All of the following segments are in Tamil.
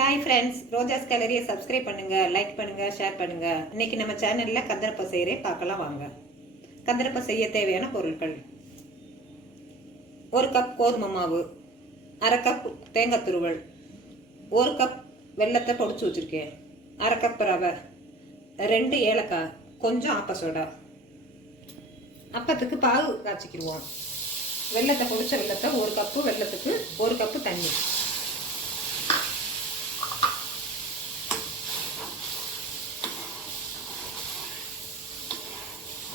ஹாய் ஃப்ரெண்ட்ஸ், ரோஜாஸ் கேலரியை சப்ஸ்கிரைப் பண்ணுங்க, லைக் பண்ணுங்க, ஷேர் பண்ணுங்க. இன்னைக்கு நம்ம சேனல்ல கந்தரப்ப செய்யறே பார்க்கலாம் வாங்க. கந்தரப்ப செய்ய தேவையான பொருட்கள்: 1 கப் கோதுமை மாவு, 1/2 கப் தேங்காய் துருவல், 1 கப் வெல்லத்தை பொடிச்சு வச்சிருக்கேன், 1/2 கப் ரவை, 2 ஏலக்காய், கொஞ்சம் ஆப்ப சோடா. அப்பத்துக்கு பாகு காய்ச்சிக்கிடுவோம். வெல்லத்தை பொடிச்ச வெல்லத்தை 1 கப்பு, வெல்லத்துக்கு 1 கப்பு தண்ணி.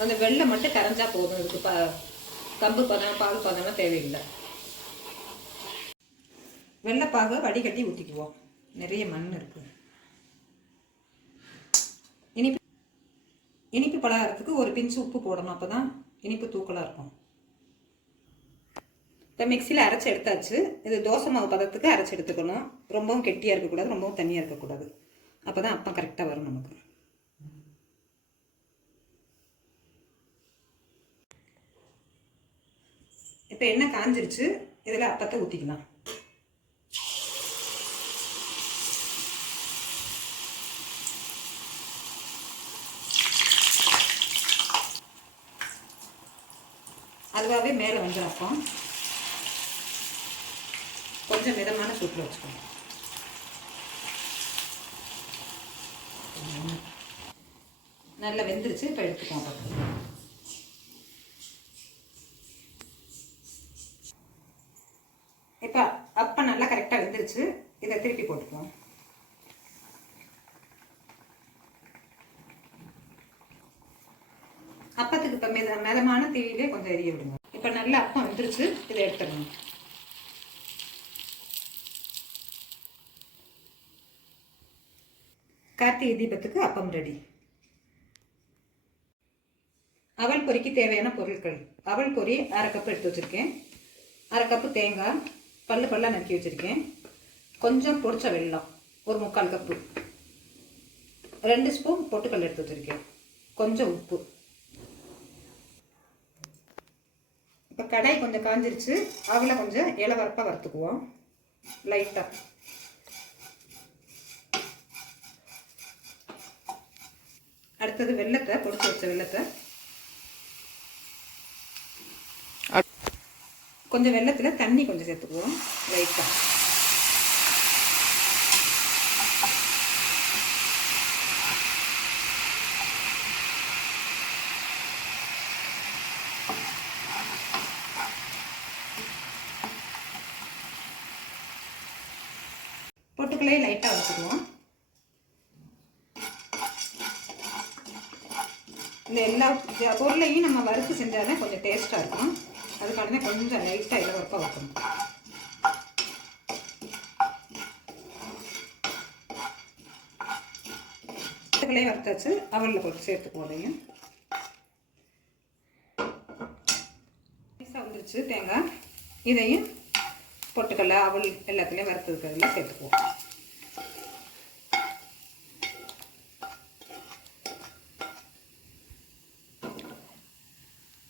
அந்த வெள்ளை மட்டும் கரைஞ்சா போதும். இதுக்கு கம்பு பதம், பால் பதம்லாம் தேவையில்லை. வெள்ளைப்பாக வடிகட்டி ஊற்றிக்குவோம். நிறைய மண் இருக்கு. இனிப்பு பலகாரத்துக்கு ஒரு பிஞ்சு உப்பு போடணும், அப்போதான் இனிப்பு தூக்கலாக இருக்கும். இப்போ மிக்சியில் அரைச்சி எடுத்தாச்சு. இது தோசை மாவு பதத்துக்கு அரைச்சி எடுத்துக்கணும். ரொம்பவும் கெட்டியாக இருக்கக்கூடாது, ரொம்பவும் தண்ணியாக இருக்கக்கூடாது. அப்போ தான் அப்பம் கரெக்டாக வரும் நமக்கு. இப்போ எண்ணெய் காஞ்சிருச்சு. இதில் அப்பத்தை ஊற்றிக்கலாம். அதுவாகவே மேலே வந்துடும் அப்பம். கொஞ்சம் மிதமான சூட்டில் வச்சுக்கணும். நல்லா வெந்துருச்சு. இப்போ எடுத்துக்கோங்க. இப்போ அப்பம் நல்லா கரெக்டாக வெந்துருச்சு. இதை திருப்பி போட்டுக்குவோம். அப்பத்துக்கு இப்போ மிதமான தீயிலே கொஞ்சம் எரிய விடுங்க. இப்போ நல்லா அப்பம் வெந்துருச்சு. இதை எடுத்துடணும். கார்த்திகை தீபத்துக்கு அப்பம் ரெடி. அவல் பொரிக்கு தேவையான பொருட்கள்: அவல் பொரி 1/2 கப் எடுத்து வச்சுருக்கேன், 1/2 கப்பு தேங்காய் பல்லா நறுக்கி வச்சுருக்கேன், கொஞ்சம் பொடிச்ச வெல்லம் 1/4 கப்பு, 2 ஸ்பூன் பொட்டுக்கல் எடுத்து வச்சுருக்கேன், கொஞ்சம் உப்பு. இப்போ கடாய் கொஞ்சம் காஞ்சிருச்சு. அவளை கொஞ்சம் இளவரப்பாக வறுத்துக்குவோம் லைட்டாக. அடுத்தது வெல்லத்தை, பொடிச்சு வச்ச வெல்லத்தை கொஞ்சம் வெல்லத்தில் தண்ணி கொஞ்சம் சேர்த்துக்குவோம் லைட்டாக. பொட்டுக்களையே லைட்டாக வச்சுக்குவோம். இந்த எல்லா பொருளையும் நம்ம வறுத்து செஞ்சாதான் கொஞ்சம் டேஸ்ட்டாக இருக்கும். அதுக்கான கொஞ்சம் லைட்டாக இளவரப்பாக வைக்கணும். பொட்டுக்களையே வறுத்தாச்சு. அவலில் போட்டு சேர்த்துக்குவோம். அதையும் வந்துருச்சு தேங்காய். இதையும் பொட்டுக்கல்ல அவல் எல்லாத்துலேயும் வறுத்ததுக்கெல்லாம் சேர்த்துக்குவோம்.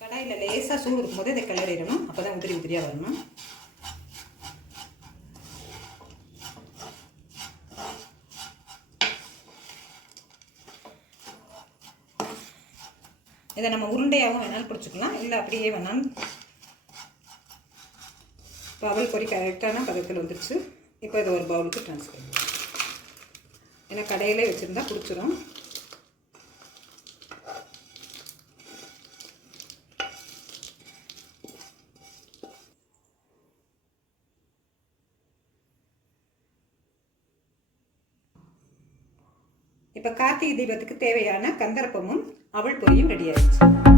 கடாயில் லேசாக சூடு இருக்கும்போது இதை கிளறிடணும். அப்போ தான் உதிரி உதிரியாக வரணும். இதை நம்ம உருண்டையாகவும் வேணாலும் பிடிச்சிக்கலாம், இல்லை அப்படியே வேணாலும். இப்போ அவல் பொரி கரெக்டான பதத்தில் வந்துடுச்சு. இப்போ இதை ஒரு பவுலுக்கு ட்ரான்ஸ்ஃபர் பண்ணுவோம். ஏன்னா கடையிலே வச்சுருந்தா பிடிச்சிரும். இப்போ கார்த்திகை தீபத்துக்கு தேவையான கந்தரப்பமும் அவல் பொரியும் ரெடி ஆயிடுச்சு.